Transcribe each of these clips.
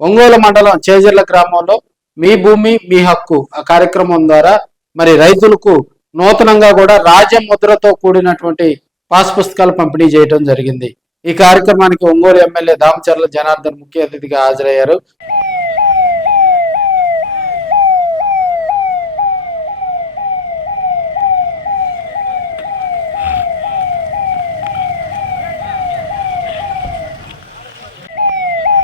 ఒంగోలు మండలం చేజర్ల గ్రామంలో మీ భూమి మీ హక్కు ఆ కార్యక్రమం ద్వారా మరి రైతులకు నూతనంగా కూడా రాజముద్రతో కూడినటువంటి పాస్ పుస్తకాలు పంపిణీ చేయడం జరిగింది. ఈ కార్యక్రమానికి ఒంగోలు ఎమ్మెల్యే దామచర్ల జనార్దన్ ముఖ్య అతిథిగా హాజరయ్యారు. ఏదైనా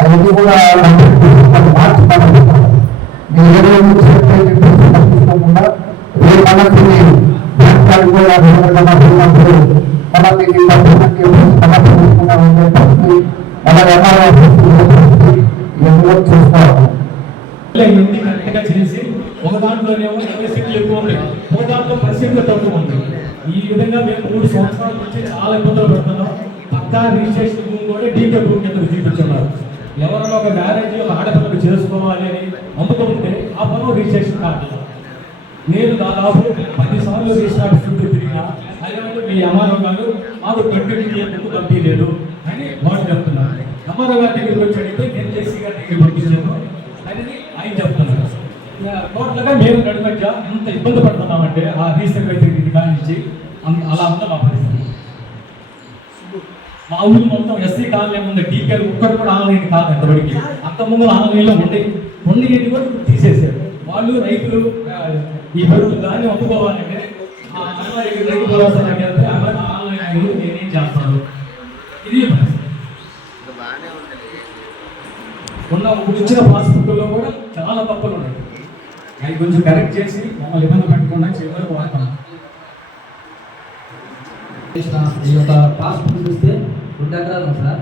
అవన్నీ కూడా మార్చుకోవాలి. మీరు తీసుకోకుండా మనకి బ్యాంక్ కూడా ఉన్నప్పుడు మనకి చూసుకోవాలి. చేసి ఒక దాంట్లోనేమో 20 సీట్లు ఎక్కువ ఉన్నాయి, ఒక దాంట్లో 10 సీట్లు తక్కువ ఉంది. ఈ విధంగా మేము 3 సంవత్సరాల నుంచి చాలా ఇబ్బందులు పడుతున్నాం. పక్కా రిజిస్ట్రేషన్ భూమి కూడా డీకే భూమి కింద చూపించున్నారు. ఎవరైనా ఒక మ్యారేజ్ ఆడపిల్లలు చేసుకోవాలి అని అమ్ముకుంటే ఆ పనులు రిజిస్ట్రేషన్ కాదు. నేను దాదాపు 10 సార్లు రిజిస్టర్ ఆఫీస్ చుట్టూ తిరిగినా అదే మీ అమ్మారావు గారు మాకు కంటిన్యూ ఎందుకు పంపించలేదు అని వాళ్ళు చెప్తున్నారు. అమ్మారావు గారి దగ్గరికి వచ్చి నేను జేసీ గారి దగ్గరికి పంపించాను అని ఆయన చెప్తున్నారు. టోటల్గా మేము నడిమధ్య ఎంత ఇబ్బంది పడుతున్నామంటే ఆ రీసెంట్ దగ్గరికి కానించి అలా ఉందా మా పరిస్థితి. మా ఊరు మొత్తం ఎస్సీ కాలనీ ఉంది, టీకేలు ఒక్కటి కూడా ఆన్లైన్ కాదు. ఎంతవరకు అంతకుముందు ఆన్లైన్లో ఉండి కూడా తీసేసారు వాళ్ళు. రైతులు ఈ బరువు దాన్ని అమ్ముకోవాలంటే రైతు భరోసాకి వెళ్తే ఆన్లైన్ నేనేం చేస్తాను. ఇది ఉన్న ఇచ్చిన పాస్బుక్లో కూడా చాలా తప్పులు ఉన్నాయి. అవి కొంచెం కరెక్ట్ చేసి మమ్మల్ని ఇబ్బంది పెట్టకుండా చివరికి వాడతాం. ఈ యొక్క పాస్బుక్ చూస్తే 2 ఎకరాలు ఉంది సార్.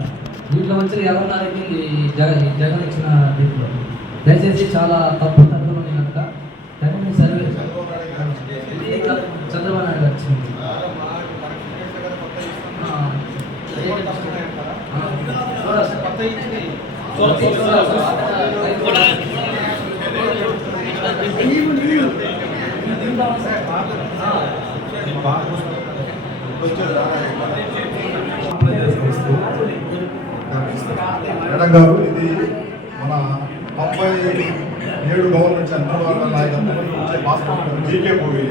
దీంట్లో వచ్చి ఎవరినారికి జగన్ ఇచ్చిన దీంట్లో దయచేసి చాలా తప్పు తప్పులు ఉన్నాయి కనుక దాన్ని సర్వే చంద్రబాబు నాయుడు వచ్చింది. మేడం గారు, ఇది మన 97 గవర్నమెంట్ చంద్రబాబు నాయకత్వంలో వచ్చే పాస్పోర్ట్ జీకే పోయి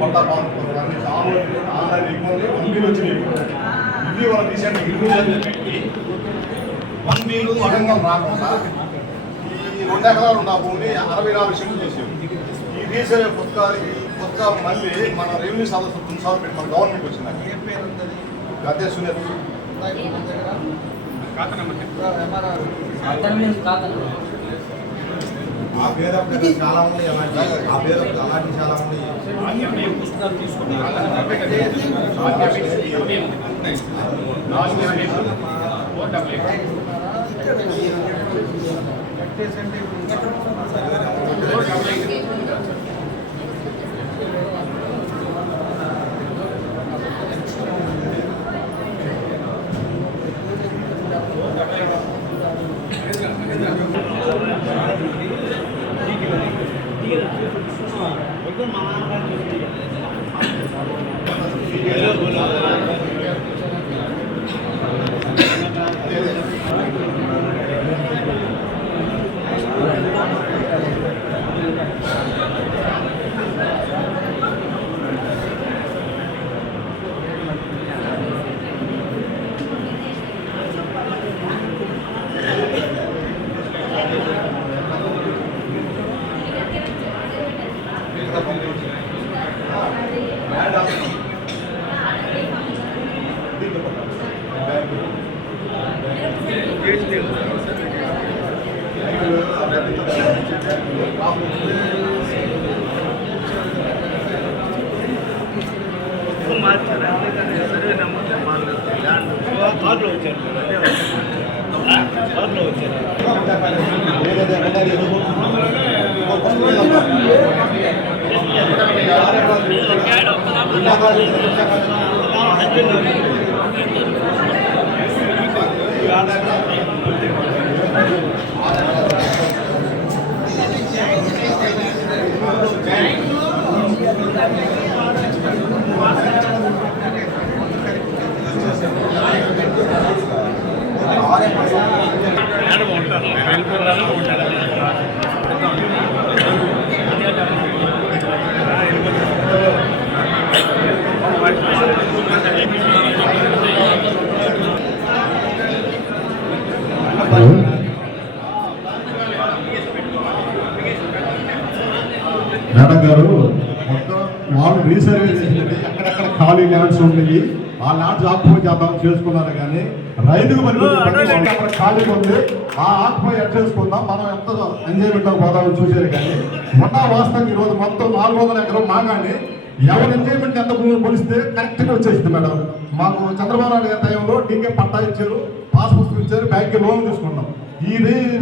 పట్టా పాస్పోర్ట్ ఆన్లైన్ ఎక్కువ 1 బిల్ వచ్చినాయి. ఇవి వాళ్ళ రీసెంట్ ఇన్విజన్ పెట్టి 1 బిల్ అడంగం రాకుండా ఈ 2 ఎకరాలు ఉన్న భూమిని 64 సెంట్లు చేసేవి. ఈ రీసెంట్ కొత్త మళ్ళీ మన రెవెన్యూ సదస్సు కొన్నిసార్లు పెట్టి మన గవర్నమెంట్ వచ్చింది. గద్దె సునీల్ ఆ పేరు చాలా ఉంది, ఆ పేరు అలాంటి చాలా ఉంది. మేడం గారు మొత్తం వాళ్ళు రీసర్వే చేసింది ఎక్కడెక్కడ ఖాళీ ల్యాండ్స్ ఉన్నాయి ఆ ల్యాండ్స్ ఆక్యుపై చేద్దాం చేసుకున్నారు. కానీ రైతుకు మరి ఖాళీగా ఉంది. ఆ ఆత్మ ఎట్ చేసుకుందాం, మనం ఎంత ఎంజాయ్మెంట్ పోదామని చూసేది. కానీ మొన్న వాస్తవంగా ఈరోజు మొత్తం 400 ఎకరం మాగాని ఎవరు ఎంజాయ్మెంట్ ఎంత కొలిస్తే కరెక్ట్గా వచ్చేసింది మేడం. మాకు చంద్రబాబు నాయుడు గారి టైంలో డీకే పట్టా ఇచ్చారు, పాస్ పుస్తకం ఇచ్చారు, బ్యాంక్కి లోన్ తీసుకున్నాం. ఈ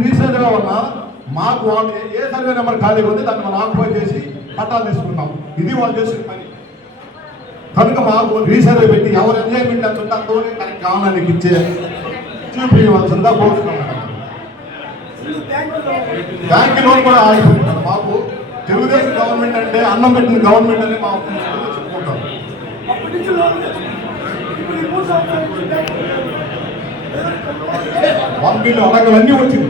రీసెంట్గా వల్ల మాకు వాళ్ళు ఏ సర్వే నెంబర్ ఖాళీగా ఉంది దాన్ని మనం ఆక్యుపై చేసి పట్టాలు తీసుకున్నాం. ఇది వాళ్ళు చేసిన పని. కనుక మాకు రీసర్వే పెట్టి ఎవరు ఎంజాయ్మెంట్ ఎంత ఉంటే అంతవరకు కరెక్ట్ గవర్నమెంట్కి ఇచ్చే చూపించవలసిందా కోరుతున్నాం. బ్యాంక్ లోన్ కూడా ఆగిపోయింది. మాకు తెలుగుదేశం గవర్నమెంట్ అంటే అన్నం పెట్టిన గవర్నమెంట్ అని మా చెప్పుకుంటాం. బిల్లు అలాగలన్నీ వచ్చింది.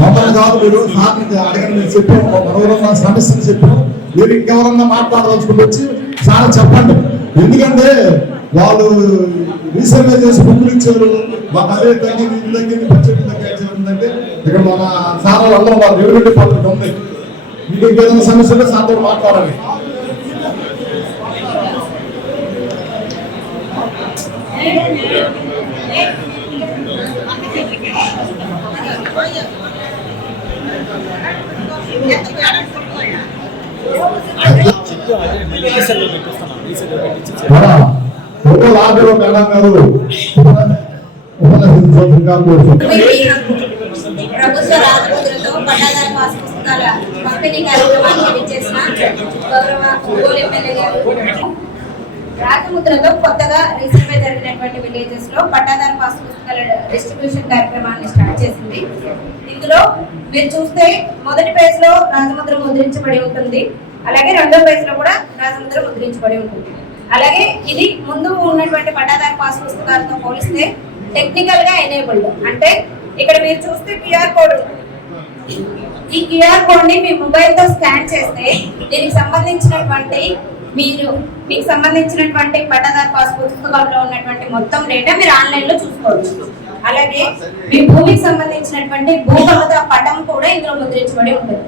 మమ్మల్ని కాదు, మీరు సార్ని అడగండి. మేము చెప్పాము, మనవరన్నా సమస్యలు చెప్పాము. మీరు ఇంకెవరన్నా మాట్లాడదలుచుకుని వచ్చి సార్ చెప్పండి. ఎందుకంటే వాళ్ళు రీసర్వే చేసి బుక్కులు ఇచ్చారు, మాకు అదే తగ్గింది, ఇది తగ్గింది, బడ్జెట్ తగ్గిందంటే ఇక్కడ మన సార్ వాళ్ళందరూ వాళ్ళ రెవెన్యూ డిపార్ట్మెంట్ ఉంది. మీకు ఇంకేదైనా సమస్యలు సార్తో మాట్లాడాలి. ఆటలో మేడం గారు ప్రభుత్వ రాజముద్రతో పట్టాదారు పాస్ పుస్తకాల పంపిణీ కార్యక్రమానికి విచ్చేసిన గౌరవ ఒంగోలు ఎమ్మెల్యే గారు, రాజముద్రతో కొత్తగా రీసెంట్ గా జరిగినటువంటి విలేజెస్ లో పట్టాదారు పాస్ పుస్తకాల డిస్ట్రిబ్యూషన్ కార్యక్రమాన్ని స్టార్ట్ చేసింది. ఇందులో మీరు చూస్తే మొదటి పేజ్ లో రాజముద్ర ముద్రించబడి ఉంటుంది, అలాగే రెండో పేజ్ లో కూడా రాజముద్ర ముద్రించబడి ఉంటుంది. అలాగే ఇది ముందు ఉన్నటువంటి పట్టాదారు పాస్ పుస్తకాలతో పోలిస్తే టెక్నికల్ గా ఎనేబుల్డ్. అంటే ఇక్కడ మీరు చూస్తే క్యూఆర్ కోడ్ ఉంటుంది. ఈ క్యూఆర్ కోడ్ ని మీ మొబైల్ తో స్కాన్ చేస్తే దీనికి సంబంధించినటువంటి మీకు సంబంధించినటువంటి పట్టాదారు పాస్ పుస్తకంలో ఉన్నటువంటి మొత్తం డేటా మీరు ఆన్లైన్ లో చూసుకోవచ్చు. అలాగే మీ భూమికి సంబంధించినటువంటి భూగత పటం కూడా ఇందులో ముద్రించబడి ఉంటుంది.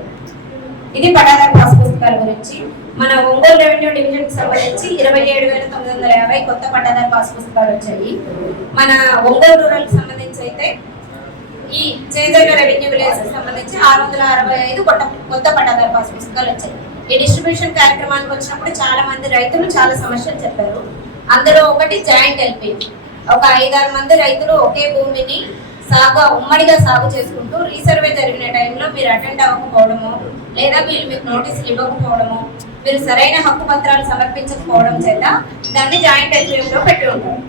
ఇది పట్టాదారు పాస్ పుస్తకాల గురించి. మన ఒంగోలు రెవెన్యూ డివిజన్ కి సంబంధించి 27,950 కొత్త పట్టాదారు పాస్ పుస్తకాలు వచ్చాయి. మన ఒంగోలు రూరల్ కి సంబంధించి అయితే ఈ చేజర్ల రెవెన్యూ విలేజ్ కి సంబంధించి 665 కొత్త పట్టాదారు పాస్ పుస్తకాలు వచ్చాయి. ఈ డిస్ట్రిబ్యూషన్ కార్యక్రమానికి వచ్చినప్పుడు చాలా మంది రైతులు చాలా సమస్యలు చెప్పారు. అందులో ఒకటి జాయింట్ ఎల్పీ. ఒక 5-6 మంది రైతులు ఒకే భూమిని ఉమ్మడిగా సాగు చేసుకుంటూ రీసర్వే జరిగిన టైంలో మీరు అటెండ్ అవ్వకపోవడము, లేదా వీళ్ళు మీకు నోటీసులు ఇవ్వకపోవడము, మీరు సరైన హక్కు పత్రాలు సమర్పించకపోవడం చేత దాన్ని జాయింట్ ఎల్పీఎంలో పెట్టి ఉంటారు.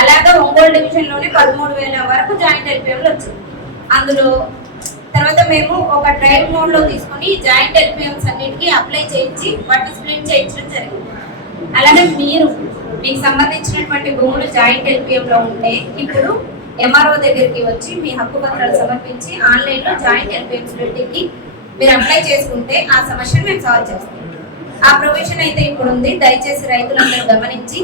అలాగా ఒంగోలు డివిజన్ లోనే 13,000 వరకు జాయింట్ ఎల్పీఎంలు వచ్చాయి. అందులో తర్వాత మేము ఒక డ్రైవ్ మోడ్ లో తీసుకుని జాయింట్ ఎల్పీఎంస్ అన్నిటికీ అప్లై చేయించి వాటిని స్ప్లిట్ చేయించడం జరిగింది. అలాగే మీకు సంబంధించినటువంటి భూములు జాయింట్ ఎల్పీఎం లో ఉంటే ఇప్పుడు ఎంఆర్ఓ దగ్గరికి వచ్చి మీ హక్కు పత్రాలు సమర్పించి ఆన్లైన్ లో జాయింట్ ఎల్పీఎం స్ప్లిట్టింగ్ మీరు అప్లై చేసుకుంటే ఆ సమస్యను మేము సాల్వ్ చేస్తాం. ఆ ప్రొవిజన్ అయితే ఇప్పుడు ఉంది. దయచేసి రైతులందరూ గమనించి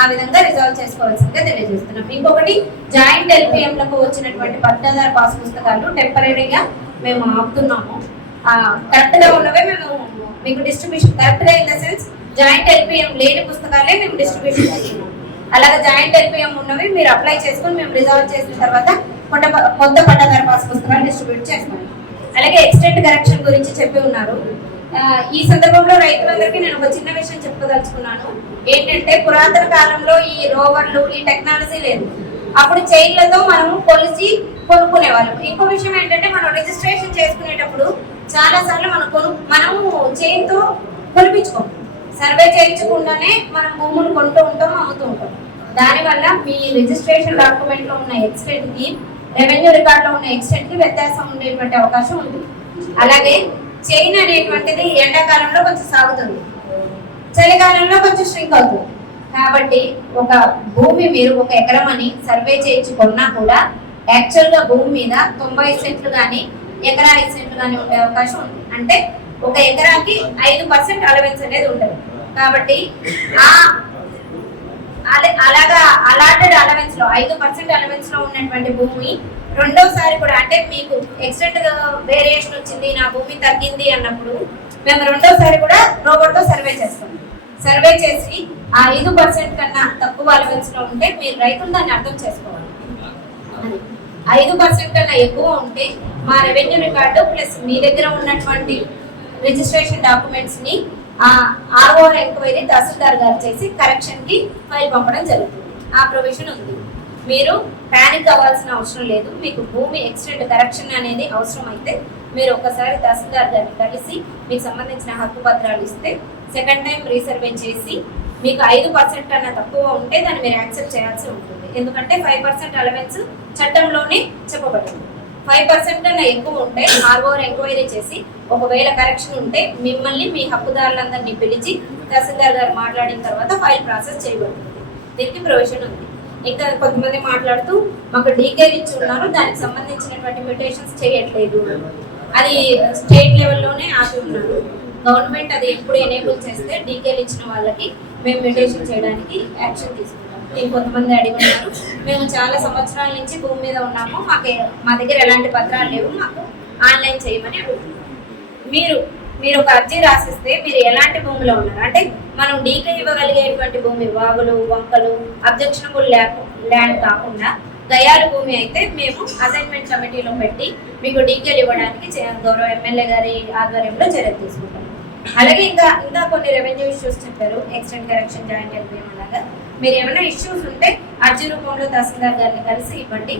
ఆ విధంగా రిజాల్వ్ చేసుకోవాల్సిందిగా తెలియజేస్తున్నాం. ఇంకొకటి, జాయింట్ ఎల్పీఎంలకు వచ్చినటువంటి పట్టాదారు పాస్ పుస్తకాలు టెంపరీగా మేము ఆపుతున్నాము. కరెక్ట్ గా ఉన్నవే మేము మీకు డిస్ట్రిబ్యూషన్, కరెక్ట్ గా ఇన్ ద సెన్స్ జాయింట్ ఎల్పీఎం లేని పుస్తకాలే మేము డిస్ట్రిబ్యూషన్ చేస్తున్నాం. అలాగే జాయింట్ ఎల్పీఎం ఉన్నవి మీరు అప్లై చేసుకుని మేము రిజాల్వ్ చేసిన తర్వాత కొత్త పట్టాదారు పాస్ పుస్తకాలు డిస్ట్రిబ్యూట్ చేస్తాం. అలాగే ఎక్స్టెంట్ కరెక్షన్ గురించి చెప్పి ఉన్నారు. ఈ సందర్భంలో రైతులందరికీ నేను ఒక చిన్న విషయం చెప్పదలుచుకున్నాను. ఏంటంటే పురాతన కాలంలో ఈ రోవర్లు, ఈ టెక్నాలజీ లేదు. అప్పుడు చైన్లతో మనము కొలిచి కొనుక్కునే వాళ్ళం. ఇంకో విషయం ఏంటంటే మనం రిజిస్ట్రేషన్ చేసుకునేటప్పుడు చాలా సార్లు మనము చైన్ తో కొలిపించుకోం. సర్వే చేయించకుండానే మనం భూములు కొంటూ ఉంటాం, అమ్ముతూ ఉంటాం. దానివల్ల మీ రిజిస్ట్రేషన్ డాక్యుమెంట్ లో ఉన్న ఎక్స్టెంట్ కి, రెవెన్యూ రికార్డ్ లో ఉన్న ఎక్స్టెంట్ కి వ్యత్యాసం ఉండేటువంటి అవకాశం ఉంది. అలాగే చైన్ అనేటువంటిది ఎండాకాలంలో కొంచెం సాగుతుంది, చలికాలంలో కొంచెం స్ట్రింక్ అవుతుంది. కాబట్టి ఒక భూమి మీరు 1 ఎకరం అని సర్వే చేయించుకున్నా కూడా యాక్చువల్ గా భూమి మీద 90 సెంట్లు కానీ ఎకరా 5 సెంట్లు కానీ ఉండే అవకాశం ఉంది. అంటే 1 ఎకరాకి 5% అలవెన్స్ అనేది ఉంటుంది. కాబట్టి అలాగా అలాటెడ్ అలవెన్స్ లో 5% అలవెన్స్ లో ఉన్నటువంటి భూమి రెండోసారి కూడా అంటే మీకు ఎక్స్టెంట్ వేరియేషన్ వచ్చింది, నా భూమి తగ్గింది అన్నప్పుడు మేము రెండోసారి కూడా రోబోట్తో సర్వే చేస్తాం. సర్వే చేసి ఆ 5% కన్నా తక్కువ లెవెల్స్ లో ఉంటే మీరు రైతులు దాన్ని అర్థం చేసుకోవాలి. 5% కన్నా ఎక్కువ ఉంటే మా రెవెన్యూ రికార్డు ప్లస్ మీ దగ్గర ఉన్నటువంటి రిజిస్ట్రేషన్ డాక్యుమెంట్స్ ని ఆర్ఓఆర్ ఎంక్వైరీ తహసీల్దార్ గారు చేసి కరెక్షన్ కి ఫైల్ పంపడం జరుగుతుంది. ఆ ప్రొవిజన్ ఉంది. మీరు ప్యానిక్ అవ్వాల్సిన అవసరం లేదు. మీకు భూమి ఎక్స్టెంట్ కరెక్షన్ అనేది అవసరం అయితే మీరు ఒకసారి తహసీల్దార్ గారిని కలిసి మీకు సంబంధించిన హక్కు పత్రాలు ఇస్తే సెకండ్ టైం రీసర్వే చేసి మీకు 5% కన్నా తక్కువ ఉంటే దాన్ని మీరు యాక్సెప్ట్ చేయాల్సి ఉంటుంది. ఎందుకంటే 5% అలవెన్స్ చట్టంలోనే చెప్పబడింది. 5% కన్నా ఎక్కువ ఉంటే ఆర్ఓఆర్ ఎంక్వైరీ చేసి ఒకవేళ కరెక్షన్ ఉంటే మిమ్మల్ని మీ హక్కుదారులందరినీ పిలిచి తహసీల్దార్ గారు మాట్లాడిన తర్వాత ఫైల్ ప్రాసెస్ చేయబడుతుంది. దీనికి ప్రొవిజన్ ఉంది. ఇంకా కొంతమంది మాట్లాడుతూ మాకు డీకేర్ ఇచ్చి ఉన్నారు, దానికి సంబంధించినటువంటి మ్యూటేషన్స్ చేయట్లేదు, అది స్టేట్ లెవెల్లోనే ఆపి ఉన్నారు. గవర్నమెంట్ అది ఎప్పుడు ఎనేబుల్ చేస్తే డీకేర్ ఇచ్చిన వాళ్ళకి మేము మ్యూటేషన్ చేయడానికి యాక్షన్ తీసుకుంటాం. ఇంకొంతమంది అడిగి ఉన్నారు, మేము చాలా సంవత్సరాల నుంచి భూమి మీద ఉన్నాము, మా దగ్గర ఎలాంటి పత్రాలు లేవు, మాకు ఆన్లైన్ చేయమని అడుగుతున్నాం. మీరు ఒక అర్జీ రాసిస్తే మీరు ఎలాంటి భూమిలో ఉన్నారు అంటే మనం డీకే ఇవ్వగలిగేటువంటి భూమి వాగులు వంకలు అబ్జెక్షనబుల్ ల్యాండ్ కాకుండా దయాలు భూమి అయితే మేము అసైన్మెంట్ కమిటీలో పెట్టి మీకు డీకేలు ఇవ్వడానికి గౌరవ ఎమ్మెల్యే గారి ఆధ్వర్యంలో చర్యలు తీసుకుంటాం. అలాగే ఇంకా కొన్ని రెవెన్యూ ఇష్యూస్ చెప్పారు, ఎక్స్టెంట్ కరెక్షన్, జాయింట్ ఎల్పిఎం అలాగా. మీరు ఏమైనా ఇష్యూస్ ఉంటే అర్జీ రూపంలో తహసీల్దార్ గారిని కలిసి ఇవ్వండి.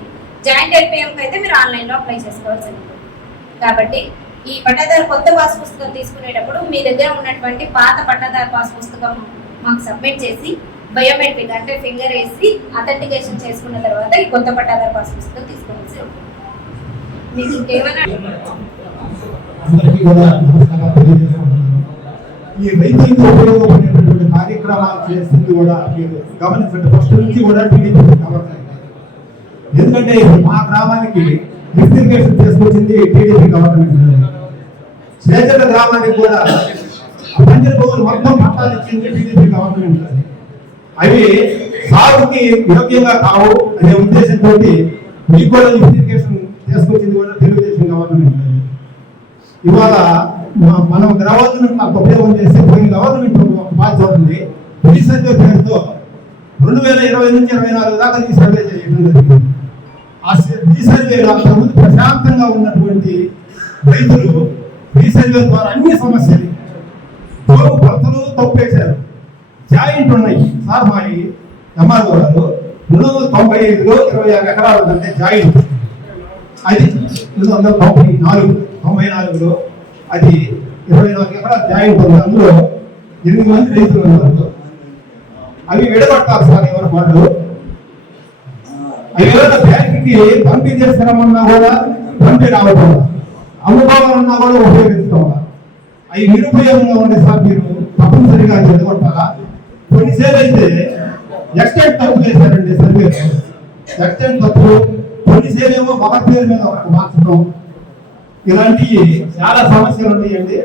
జాయింట్ ఎల్పిఎంకి అయితే మీరు ఆన్లైన్లో అప్లై చేసుకోవాల్సి ఉంటుంది. కాబట్టి ఈ పట్టాదారు కొత్త పాస్ పుస్తకం తీసుకునేటప్పుడు మీ దగ్గర ఉన్నటువంటి పాత పట్టాదారు పాస్ పుస్తకం మాకు సబ్మిట్ చేసి బయోమెట్రిక్ అంటే ఫింగర్ వేసి అథెంటికేషన్ చేసుకున్న తర్వాత ఈ కొత్త పట్టాదారు పాస్ పుస్తకం తీసుకోవాల్సి ఉంటుంది. మీకు ఇంకేమైనా అందరికీ కూడా నమస్కారాలు తెలియజేసుకుంటున్నాను. ఈ రైతులకు ఉపయోగపడేటటువంటి కార్యక్రమాలు చేస్తుంది కూడా మీరు గమనించండి. ఫస్ట్ నుంచి కూడా టీడీపీ గవర్నమెంట్. ఎందుకంటే మా గ్రామానికి లిఫ్టిగేషన్ చేసుకొచ్చింది టీడీపీ గవర్నమెంట్. శ్రేజల గ్రామానికి కూడా పంచర్ భూములు మొత్తం పట్టాలు ఇచ్చింది టీడీపీ గవర్నమెంట్. అవి సాగుకి యోగ్యంగా కావు అనే ఉద్దేశంతో మీకు కూడా లిఫ్టిగేషన్ చేసుకొచ్చింది కూడా తెలుగుదేశం గవర్నమెంట్. ఇవాళ మనం గవర్నమెంట్ నాకు ఉపయోగం చేస్తే పోయిన గవర్నమెంట్ బాధ్యత ఉంది. రీసర్వే పేరుతో 2020 నుంచి 24 దాకా రీసర్వే చేయడం జరిగింది. ఆ రీసర్వేలో అంతకుముందు ప్రశాంతంగా ఉన్నటువంటి రైతులు రీసర్వే ద్వారా అన్ని సమస్యలు కొలతలు తప్పేశారు. జాయింట్ ఉన్నాయి సార్. మా ఎంఆర్ఓ గారు 295లో 26 ఎకరాలు ఉందంటే జాయింట్. అది 294లో అది 24 ఎకరాలు జాయింట్ ఉంది. అందులో 8 మంది రైతులు ఉన్నారు. అవి విడగొట్టాలి సార్ ఎవరు వాళ్ళు. అవి ఏదైనా బ్యాంకుకి పంపిణీ చేస్తామన్నా కూడా పంపిణీ రావడం, అమ్ముకోవాలన్నా కూడా ఉపయోగించుకోవాలి. అవి నిరుపయోగంగా ఉండే సార్ మీరు తప్పనిసరిగా విడగొట్టాలా. కొన్నిసేపు అయితే ఎక్స్టెంట్ తప్పు చేశారండి సర్వే. ఎక్స్టెంట్ తప్పు, కొన్నిసేపు ఏమో ఒక పేరు మీద ఒకటి మార్చడం, ఇలాంటివి చాలా సమస్యలు ఉన్నాయండి.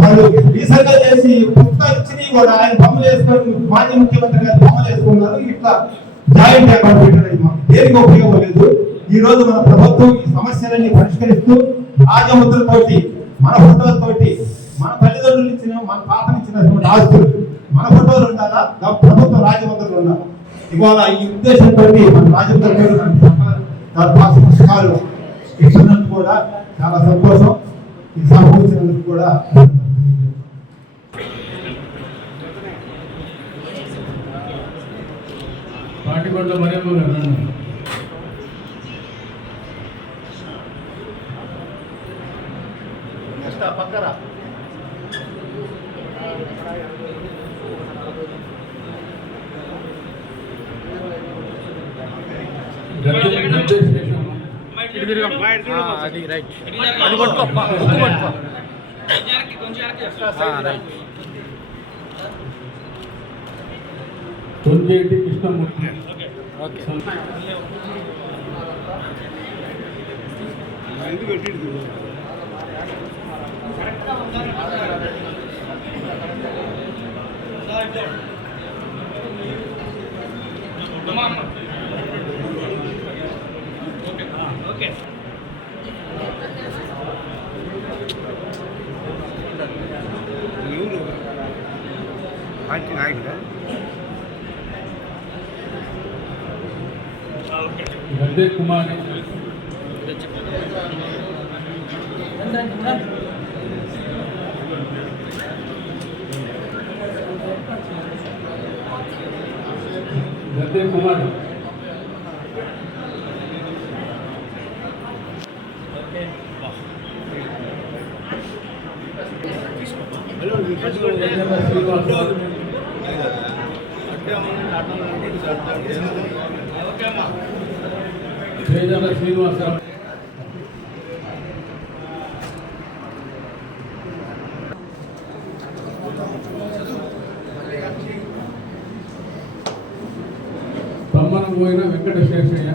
వాళ్ళు రీసెంట్ గా చేసి పుస్తకాలు ఇచ్చి కూడా ఆయన బొమ్మలు వేసుకొని మాజీ ముఖ్యమంత్రి గారు బొమ్మలు వేసుకున్నారు. ఇట్లా జాయింట్ అకౌంట్ పెట్టడం మాకు దేనికి ఉపయోగం లేదు. ఈ రోజు మన ప్రభుత్వం ఈ సమస్యలన్నీ పరిష్కరిస్తూ రాజముద్రతోటి మన ఫోటోలతోటి మన తల్లిదండ్రులు ఇచ్చిన మన తాతలు ఇచ్చినటువంటి ఆస్తులు మన ఫోటోలు ఉండాలా, ప్రభుత్వం రాజముద్రలు ఉండాలా. ఇవాళ ఈ ఉద్దేశంతో మన రాజముద్రలు పుస్తకాలు ఇచ్చినందుకు కూడా చాలా సంతోషం. ఈ సంభవించినందుకు కూడా పాటికొండ మరేమో పక్కరా అది రైట్, అది పట్టుకో, ఉక్కు పట్టుకో. రైట్. కొంజేటి కృష్ణమూర్తి. ఓకే. గద్దె కుమార్, గద్దె కుమార్, శ్రీధర శ్రీనివాసరావు, బ్రహ్మణం పోయిన వెంకటశేషయ్య,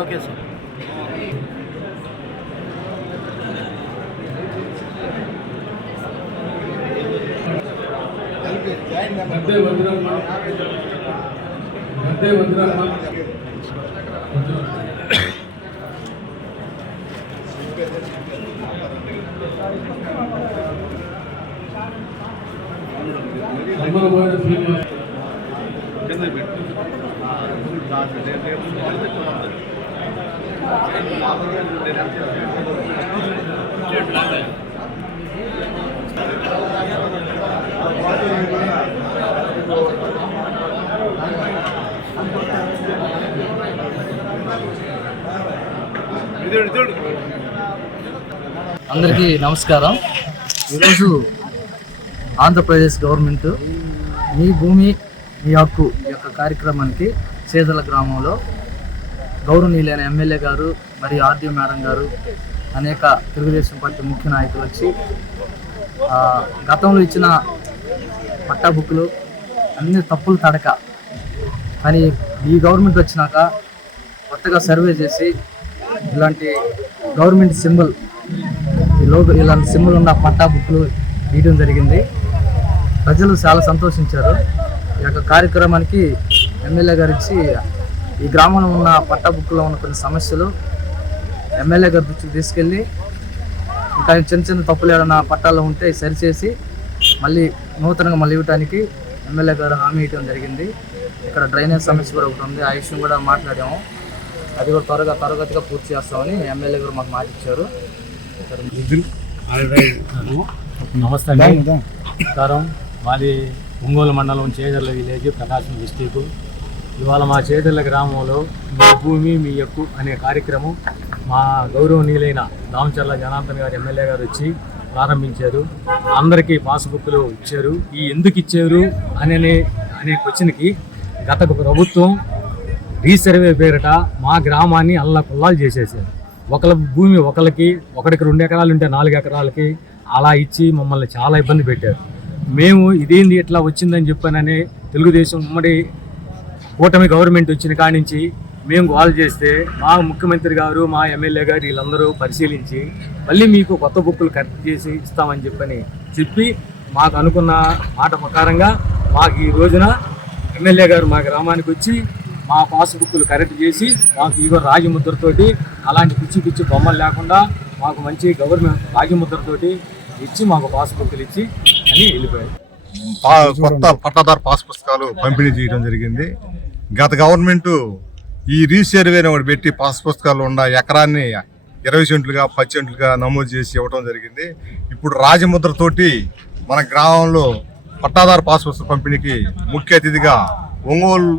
ఓకే సార్. గద్దె వజ్రమ్మ, గద్దె వజ్రమ్మ, అమ్మలపోయిన శ్రీనివాస్, అందరికీ నమస్కారం. ఈరోజు ఆంధ్రప్రదేశ్ గవర్నమెంట్ మీ భూమి మీ హక్కు యొక్క కార్యక్రమానికి చేజల గ్రామంలో గౌరవనీయులైన ఎమ్మెల్యే గారు మరియు ఆర్డీ మేడం గారు అనేక తెలుగుదేశం పార్టీ ముఖ్య నాయకులు వచ్చి గతంలో ఇచ్చిన పట్టా బుక్కులు అన్ని తప్పులు తడక, కానీ ఈ గవర్నమెంట్ వచ్చినాక కొత్తగా సర్వే చేసి ఇలాంటి గవర్నమెంట్ సింబల్ ఇలాంటి సింబల్ ఉన్న పట్టా బుక్లు ఇవ్వడం జరిగింది. ప్రజలు చాలా సంతోషించారు. ఈ యొక్క కార్యక్రమానికి ఎమ్మెల్యే గారు ఇచ్చి ఈ గ్రామంలో ఉన్న పట్టా బుక్లో ఉన్న కొన్ని సమస్యలు ఎమ్మెల్యే గారి దృష్టికి తీసుకెళ్ళి ఇంకా చిన్న చిన్న తప్పులు ఏదైనా పట్టాలు ఉంటే సరిచేసి మళ్ళీ నూతనంగా మళ్ళీ ఇవ్వడానికి ఎమ్మెల్యే గారు హామీ ఇవ్వడం జరిగింది. ఇక్కడ డ్రైనేజ్ సమస్య కూడా ఒకటి ఉంది, ఆ విషయం కూడా మాట్లాడాము. అది కూడా త్వరగతిగా పూర్తి చేస్తామని ఎమ్మెల్యే గారు మాకు మాట ఇచ్చారు. నమస్తే నమస్కారం. మాది ఒంగోలు మండలం చేజర్ల విలేజ్, ప్రకాశం డిస్టిక్. ఇవాళ మా చేజర్ల గ్రామంలో మీ భూమి మీ హక్కు అనే కార్యక్రమం మా గౌరవనీయులైన దామచర్ల జనార్దన్ గారు ఎమ్మెల్యే గారు వచ్చి ప్రారంభించారు. అందరికీ పాస్బుక్లు ఇచ్చారు. ఈ ఎందుకు ఇచ్చారు అనే క్వశ్చన్కి గత ప్రభుత్వం రీసర్వే పేరిట మా గ్రామాన్ని అల్లకొల్లాలు చేసేసారు. ఒకళ్ళ భూమి ఒకరికి 2 ఎకరాలు ఉంటే 4 ఎకరాలకి అలా ఇచ్చి మమ్మల్ని చాలా ఇబ్బంది పెట్టారు. మేము ఇదేంది ఇట్లా వచ్చిందని చెప్పానని తెలుగుదేశం ఉమ్మడి కూటమి గవర్నమెంట్ వచ్చిన కాడి నుంచి మేము కాల్ చేస్తే మా ముఖ్యమంత్రి గారు మా ఎమ్మెల్యే గారు వీళ్ళందరూ పరిశీలించి మళ్ళీ మీకు కొత్త బుక్కులు కరెక్ట్ చేసి ఇస్తామని చెప్పి మాకు అనుకున్న మాట ప్రకారంగా మాకు ఈ రోజున ఎమ్మెల్యే గారు మా గ్రామానికి వచ్చి మా పాస్బుక్లు కరెక్ట్ చేసి మాకు ఇగో రాజముద్రతోటి అలాంటి పిచ్చి బొమ్మలు లేకుండా మాకు మంచి గవర్నమెంట్ రాజముద్రతోటి ఇచ్చి మాకు పాస్బుక్లు ఇచ్చి అని వెళ్ళిపోయారు. కొత్త పట్టాదారు పాస్ పుస్తకాలు పంపిణీ చేయడం జరిగింది. గత గవర్నమెంట్ ఈ రీసర్వేని ఒకటి పెట్టి పాస్ పుస్తకాలు ఉన్న ఎకరాన్ని 20 సెంట్లుగా 10 సెంట్లుగా నమోదు చేసి ఇవ్వడం జరిగింది. ఇప్పుడు రాజముద్రతోటి మన గ్రామంలో పట్టాదారు పాస్ పుస్తక పంపిణీకి ముఖ్య అతిథిగా ఒంగోలు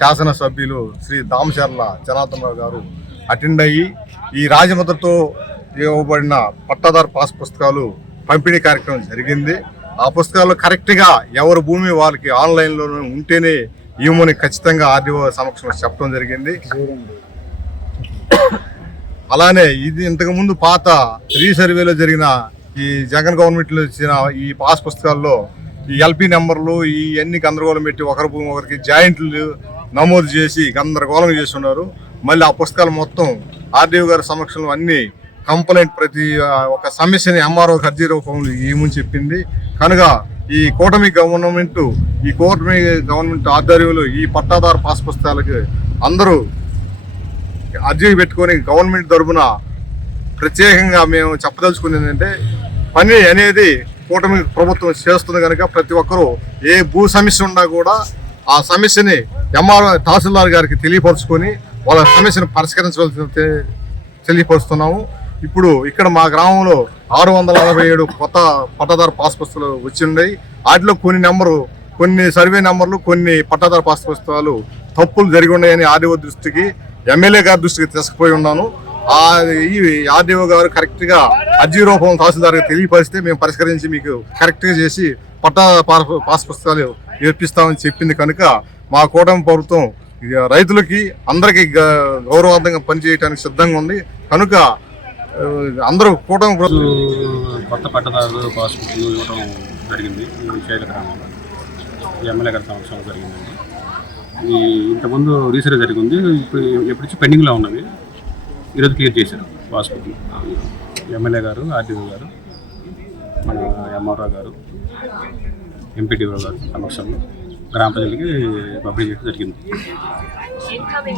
శాసనసభ్యులు శ్రీ దామచర్ల జనార్దన్ రావు గారు అటెండ్ అయ్యి ఈ రాజముద్రతో ఇవ్వబడిన పట్టాదారు పాస్ పుస్తకాలు పంపిణీ కార్యక్రమం జరిగింది. ఆ పుస్తకాలు కరెక్ట్గా ఎవరి భూమి వాళ్ళకి ఆన్లైన్లో ఉంటేనే ఇవ్వమని ఖచ్చితంగా ఆర్డీఓ సమక్షంలో చెప్పడం జరిగింది. అలానే ఇది ఇంతకుముందు పాత రీసర్వేలో జరిగిన ఈ జగన్ గవర్నమెంట్లో ఇచ్చిన ఈ పాస్ పుస్తకాల్లో ఈ ఎల్పీ నెంబర్లు ఈ అన్ని గందరగోళం పెట్టి ఒకరి భూమి ఒకరికి జాయింట్లు నమోదు చేసి గందరగోళం చేస్తున్నారు. మళ్ళీ ఆ పుస్తకాలు మొత్తం ఆర్డీఓ గారి సమక్షంలో అన్ని కంప్లైంట్ ప్రతి ఒక సమస్యని ఎంఆర్ఓ అర్జీ రూపంలో ఇవ్వమని చెప్పింది. కనుక ఈ కూటమి గవర్నమెంట్ ఆధ్వర్యంలో ఈ పట్టాదారు పాస్ పుస్తకాలకి అందరూ అర్జీ పెట్టుకొని గవర్నమెంట్ తరఫున ప్రత్యేకంగా మేము చెప్పదలుచుకుంది ఏంటంటే, పని అనేది కూటమి ప్రభుత్వం చేస్తుంది కనుక ప్రతి ఒక్కరూ ఏ భూ సమస్య ఉన్నా కూడా ఆ సమస్యని తహసీల్దార్ గారికి తెలియపరుచుకొని వాళ్ళ సమస్యను పరిష్కరించవలసి తెలియపరుస్తున్నాము. ఇప్పుడు ఇక్కడ మా గ్రామంలో 647 కొత్త పట్టాదారు పాస్ పుస్తకాలు వచ్చి ఉన్నాయి. వాటిలో కొన్ని సర్వే నెంబర్లు, కొన్ని పట్టాదారు పాస్ పుస్తకాలు తప్పులు జరిగి ఉన్నాయని ఆర్డీఓ దృష్టికి, ఎమ్మెల్యే గారి దృష్టికి తీసుకుపోయి ఉన్నాను. ఈ ఆర్డీఓ గారు కరెక్ట్గా అర్జీ రూపం తహసీల్దార్ గారికి తెలియపరిస్తే మేము పరిష్కరించి మీకు కరెక్ట్గా చేసి పట్టాదారు పాస్ పుస్తకాలు ఇప్పిస్తామని చెప్పింది కనుక మా కూటమి ప్రభుత్వం రైతులకి అందరికీ గౌరవార్థంగా పనిచేయడానికి సిద్ధంగా ఉంది కనుక అందరూ కూటమి కొత్త పట్టదారులు పాస్బుక్లు ఇవ్వడం జరిగింది. చేల గ్రామంలో ఎమ్మెల్యే గారి సంవత్సరం జరిగిందండి. ఇంతకుముందు రీసెంట్ జరిగింది, ఇప్పుడు ఎప్పుడు పెండింగ్లో ఉన్నవి ఈరోజు క్లియర్ చేశారు పాస్బుక్. ఎమ్మెల్యే గారు, ఆర్డీఓ గారు, మన ఎంఆర్ఓ గారు, ఎంపీటీఓ గారు సమక్షంలో గ్రామ ప్రజలకి పంపిణీ చేయడం జరిగింది.